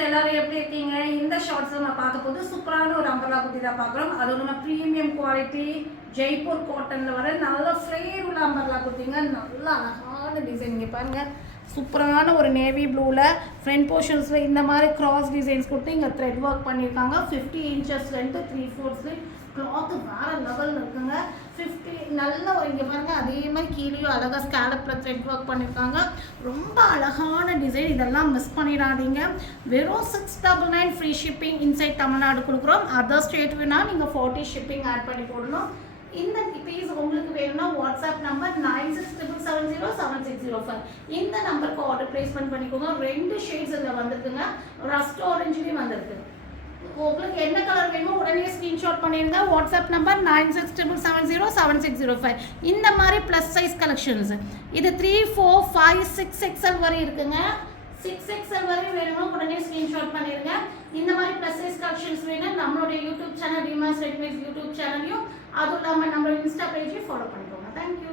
Friends எல்லாரும் எப்படி இருக்கீங்க? இந்த ஷார்ட்ஸ் நம்ம பார்க்க போது சூப்பரான ஒரு அம்பர்லா குர்த்தி தான் பார்க்குறோம். அது நம்ம ப்ரீமியம் குவாலிட்டி ஜெய்ப்பூர் காட்டனில் வர நல்ல ஃப்ளேர் உள்ள அம்பர்லா குர்த்திங்க. நல்ல அழகான டிசைன் இங்கே பாருங்கள். சூப்பரான ஒரு நேவி ப்ளூவில் ஃப்ரண்ட் போர்ஷன்ஸில் இந்த மாதிரி கிராஸ் டிசைன்ஸ் கொடுத்து இங்கே த்ரெட் ஒர்க் பண்ணியிருக்காங்க. 50 இன்ச்சஸ் லென்த்து 3/4 ஸ்லீவ். கிளாத்து வேறு லெவலில் இருக்குங்க. 50 நல்ல ஒரு இங்கே பாருங்கள், அதே மாதிரி கீழேயும் அழகாக ஸ்கேலப்பில் த்ரெட் ஒர்க் பண்ணியிருக்காங்க. ரொம்ப அழகான டிசைன். இதெல்லாம் மிஸ் பண்ணிடாதீங்க. வெறும் 699 ஃப்ரீ ஷிப்பிங் இன்சைட் தமிழ்நாடு கொடுக்குறோம். அதர் ஸ்டேட் வேணால் நீங்கள் 40 ஷிப்பிங் ஆட் பண்ணி போடணும். இந்த பீஸ் உங்களுக்கு வேணும்னா வாட்ஸ்அப் நம்பர் 9677076005 இந்த நம்பருக்கு ஆர்டர் பிளேஸ்மெண்ட் பண்ணிக்கோங்க. 2 ஷேட்ஸ் இதில் வந்துருக்குங்க. ரஸ்ட் ஆரஞ்சுலேயும் வந்திருக்கு. உங்களுக்கு என்ன கலர் வேணுமோ உடனே ஸ்க்ரீன்ஷாட் பண்ணிடுங்க. WhatsApp number 9677076005. இந்த மாதிரி ப்ளஸ் சைஸ் கலெக்ஷன்ஸ் இது 3, 4, 5, 6 XL வரை இருக்குங்க. 6 XL வரை வேணுமோ உடனே ஸ்க்ரீன்ஷாட் பண்ணிடுங்க. இந்த மாதிரி ப்ளஸ் சைஸ் கலெக்ஷன்ஸ் வேணும் நம்மளுடைய யூடியூப் சேனல் ரீமாஸ் ரெடிமேட்ஸ் யூடியூப் சேனலையும் அதுவும் இல்லாமல் நம்மளோட இன்ஸ்டா பேஜையும் ஃபாலோ பண்ணிக்கோங்க. தேங்க்யூ.